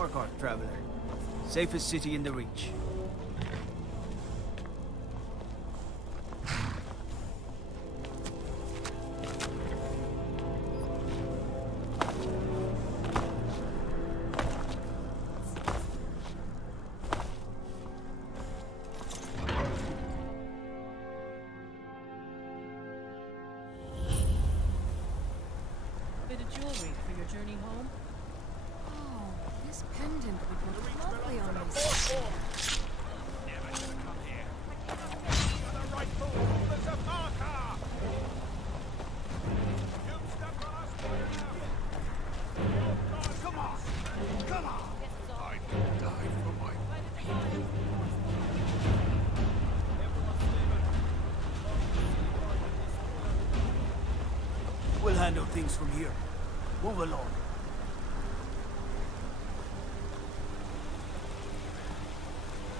Morkart, traveler. Safest city in the Reach. Bit of jewelry for your journey home? Oh, this pendant would look lovely on this. Never should have come here. For the rightful rulers of Markar! You step on us, come on! Come on! I will die for my people. We'll handle things from here. Move along.